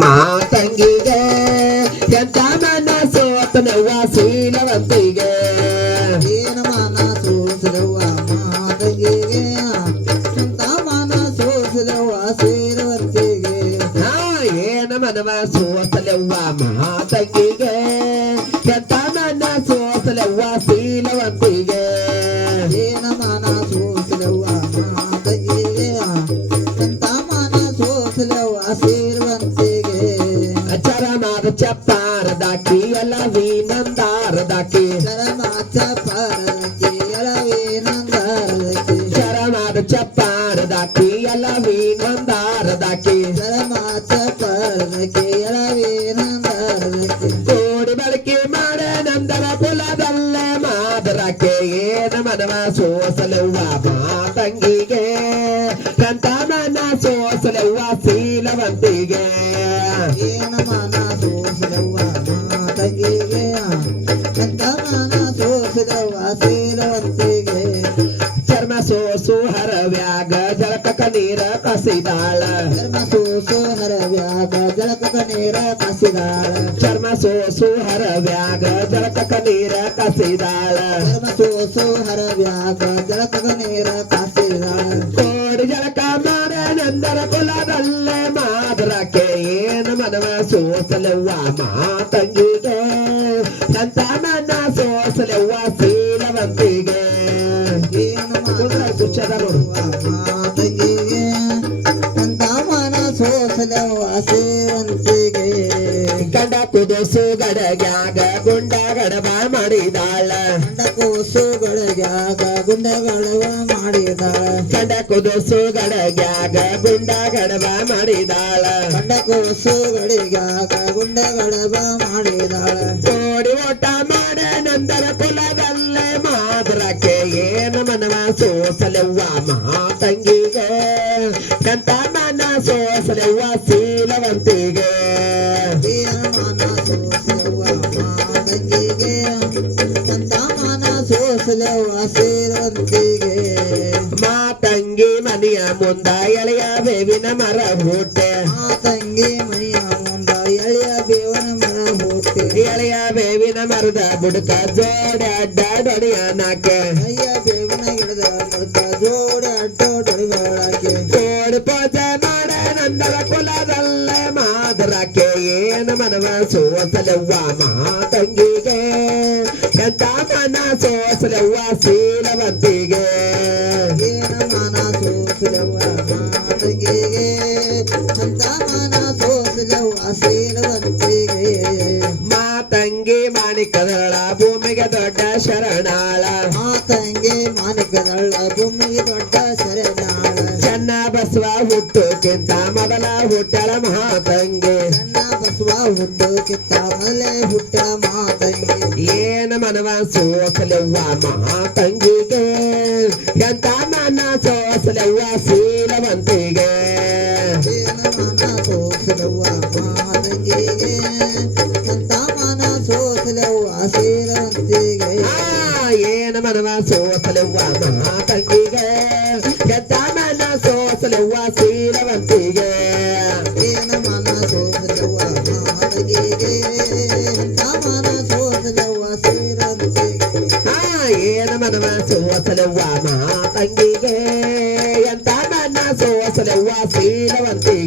ಮಾತಂಗಿಗೆ ಎಂತ ಮನಸ್ಸು ತನವ್ವ ಶೀಲವಂತಿಗೆ ಏನ ಮನಸ್ಸು ಸಲವ್ವ ಮಾತಂಗಿಗೆ ಎಂತ ಮನಸ್ಸು ಸಲವ್ವ ಶೀಲವಂತಿಗೆ ಏನ ಮನವ ಸೋಸಲವ್ವ ಮಾತಂಗಿಗೆ ಎಂತ ಮನಸ್ಸು ತನವ್ವ ಶೀಲವಂತಿಗೆ ಏನ ಮನಸ್ಸು ಸಲವ್ವ ಮಾತಂಗಿಗೆ ಎಂತ ಮನಸ್ಸು ಸಲವ್ವ ಶೀಲವಂತಿಗೆ ಚರಮಾದ ಚಪ್ಪಾರದಾಕಿ ಅಲವೀನಂದಾರದಾಕಿ ಚರಮಾದ ಚಪ್ಪಾರದಾಕಿ ಅಲವೀನಂದಾರದಾಕಿ ಚರಮಾದ ಚಪ್ಪಾರದಾಕಿ ಅಲವೀನಂದಾರದಾಕಿ ಚರಮಾದ ಚಪ್ಪಾರದಾಕಿ ಅಲವೀನಂದಾರದಾಕಿ ಕೋಡಿ ಬಳಕೆ ಮಾಡ ನಂದರ ಕುಲದಲ್ಲೇ ಮಾದರಕ್ಕೆ ಏನ ಮನವ ಸೋಸಲವ್ವ ಮಾತಂಗಿಗೆ ಕಂತ ಮನ ಸೋಸಲವ್ವ ಶೀಲವಂತಿಗೆ ಏನ ಮನಸ್ಸು ಸಲವ್ವ ಮಾತಂಗಿಗೆ ಎಂತ ಮನಸ್ಸು ಸಲವ್ವ ಶೀಲವಂತಿಗೆ ಚರ್ಮ ಸೋಸು ಹರವ್ಯಾಗ ಜಳಕ ನೀರ ಕಸಿದಾಳ ಚರ್ಮ ಸೋಸು ಹರವ್ಯಾಗ ಜಳಕ ನೀರ ಕಸಿದಾಳ ಚರ್ಮ ಸೋಸು ಹರವ್ಯಾಗ ಜಳಕ ನೀರ ಕಸಿದಾಳ ಚರ್ಮ ಸೋಸು ಹರವ್ಯಾಗ ಜಳಕ ನೀರ ಕಸಿದಾಳ ಕೋಡಿ ಜಳಕ ಮಾಡ ನಂದರ ಕುಲದಲ್ಲೇ ಮಾದರಕ್ಕೆ ಏನು ಮನವ ಸೋಸಲವ್ವ ಮಾತಂಗಿಗೆ ಎಂತ ಮನ ಸೋಸಲವ್ವ ಶೀಲವಂತಿಗೆ ಏನ ಮನಸ್ಸು ಸಲವ್ವ ಮಾತಂಗಿಗೆ ಎಂತ ಮನಸ್ಸು ಸಲವ್ವ ಶೀಲವಂತಿಗೆ ಗಂಡ ಕುದಸು ಗಡಗ್ಯಾಗ ಗುಂಡ ಗಡಬ ಮಾಡಿದಾಳ ಗಂಡ ಕೂಸುಗಳಿಗ್ಯಾಗ ಗುಂಡಗಳವ ಮಾಡಿದಾಳ ಗಂಡ ಕುದಸು ಗಡಗ್ಯಾಗ ಗುಂಡ ಗಡಬ ಮಾಡಿದಾಳ ಗಂಡ ಕೂಸುಗಳಿಗ್ಯಾಗ ಗುಂಡಗಳವ ಮಾಡಿದಾಳ ಕೋಡಿ ಓಟ ಮಾಡ ನಂದರ ಕುಲದಲ್ಲೇ ಮಾದರಕ್ಕೆ ಏನು ಮನವ ಸೋಸಲವ್ವ ಮಾತಂಗಿಗೆ ಕಂತ ಮನ ಸೋಸಲವ್ವ ಶೀಲವಂತಿಗೆ ಏನ ಮನಸ್ಸು ಸಲವ್ವ ಮಾತಂಗಿಗೆ ಎಂತ ಮನಸ್ಸು ಸಲವ್ವ ಶೀಲವಂತಿಗೆ ಮಾತಂಗಿ ಮನೆಯ ಮುಂದ ಎಳೆಯ ಬೇವಿನ ಮರ ಹುಟ್ಟೆ ಮಾತಂಗಿ ಮನೆಯ ಮುಂದ ಎಳೆಯ ಬೇವನ ಮರ ಹುಟ್ಟೆ ಎಳೆಯ ಬೇವಿನ ಮರದ ಬುಡಕ ಜೋಡಿ ಅಡ್ಡಾಡೊಡೆಯ ನಾಕೆ ಅಯ್ಯ ಬೇವನ ಗಿಡದ ಮುಖ ಜೋಡ ಅಡ್ಡೋಡೊಳಗೆ ಕೋಡಿ ಪೂಜೆ ಮಾಡ ನಂದರ ಕುಲದಲ್ಲೇ ಮಾದರಕ್ಕೆ ಏನು ಮನವ ಸೋಸಲವ್ವ ಮಾತಂಗಿಗೆ ಎಂತ ಮನ ಸೋಸಲವ್ವ ಶೀಲವಂತಿಗೆ ಏನ ಮನಸ್ಸು ಸಲವ್ವ ಮಾತಂಗಿಗೆ ಎಂತ ಮನಸ್ಸು ಸಲವ್ವ ಶೀಲವಂತಿಗೆ ಮಾತಂಗಿ ಮಾಣಿಕದಳ ಭೂಮಿಗೆ ದೊಡ್ಡ ಶರಣಾಳ ಮಾತಂಗಿ ಮಾನಿಕದಳ ಭೂಮಿಗೆ ದೊಡ್ಡ ಶರಣಾಳ ಚೆನ್ನ ಬಸವ ಹುಟ್ಟೋಕ್ಕಿಂತ ಮೊದಲ ಹುಟ್ಟಳ ಮಾತಂಗಿ ಸಣ್ಣ ಬಸವ ಹುಟ್ಟೋಕ್ಕಿಂತ ಮೊದಲೇ ಹುಟ್ಟ ಮಾತಂಗಿ ಏನ ಮನವ ಸೋಸಲವ್ವ ಮಾತಂಗಿಗೆ ಎಂತ ಮನ ಸೋಸಲವ್ವ ಶೀಲವಂತಿಗೆ ಏನ ಮನಸ್ಸು ಸಲವ್ವ ಮಾತಂಗಿಗೆ ಎಂತ ಮನಸ್ಸು ಸಲವ್ವ ಶೀಲವಂತಿಗೆ ಏನ ಮನವ ಸೋಸಲವ್ವ ಮಾತಂಗಿಗೆ ಎಂತ ಮನ ಸೋಸಲವ್ವ ಶೀಲವಂತಿಗೆ ಏನ ಮನಸ್ಸು ಸಲವ್ವ ಮಾತಂಗಿಗೆ ಎಂತ ಮನಸ್ಸು ಸಲವ್ವ ಶೀಲವಂತಿಗೆ ಏನ ಮನವ ಸೋಸಲವ್ವ ಮಾತಂಗಿಗೆ ಎಂತ ಮನ ಸೋಸಲವ್ವ ಶೀಲವಂತಿಗೆ